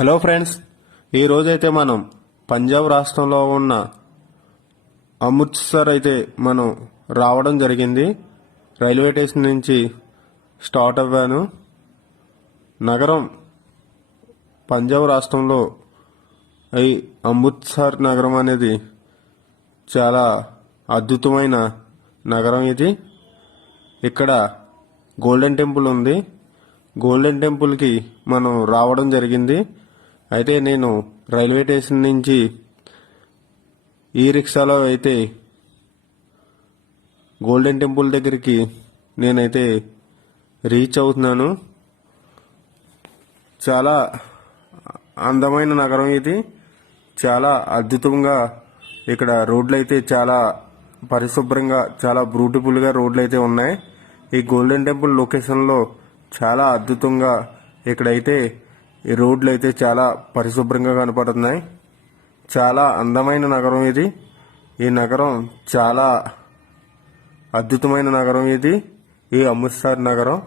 Hello friends ఈ రోజైతే మనం పంజాబ్ రాష్ట్రంలో ఉన్న అమృత్సర్ అయితే మనం రావడం జరిగింది. రైల్వే స్టేషన్ నుంచి స్టార్ట్ అవ్వాను. నగరం పంజాబ్ రాష్ట్రంలో ఈ అమృత్సర్ నగరం అనేది చాలా అద్భుతమైన నగరం ఇది. ఇక్కడ గోల్డెన్ టెంపుల్ ఉంది. గోల్డెన్ టెంపుల్కి మనం రావడం జరిగింది. అయితే నేను రైల్వే స్టేషన్ నుంచి ఈ రిక్షాలో అయితే గోల్డెన్ టెంపుల్ దగ్గరికి నేనైతే రీచ్ అవుతున్నాను. చాలా అందమైన నగరం ఇది. చాలా అద్భుతంగా ఇక్కడ రోడ్లు అయితే చాలా పరిశుభ్రంగా చాలా బ్యూటిఫుల్గా రోడ్లు అయితే ఉన్నాయి. ఈ గోల్డెన్ టెంపుల్ లొకేషన్లో చాలా అద్భుతంగా ఇక్కడైతే ఈ రోడ్లు అయితే చాలా పరిశుభ్రంగా కనపడుతున్నాయి. చాలా అందమైన నగరం ఇది. ఈ నగరం చాలా అద్భుతమైన నగరం ఇది. ఈ అమృత్సర్ నగరం.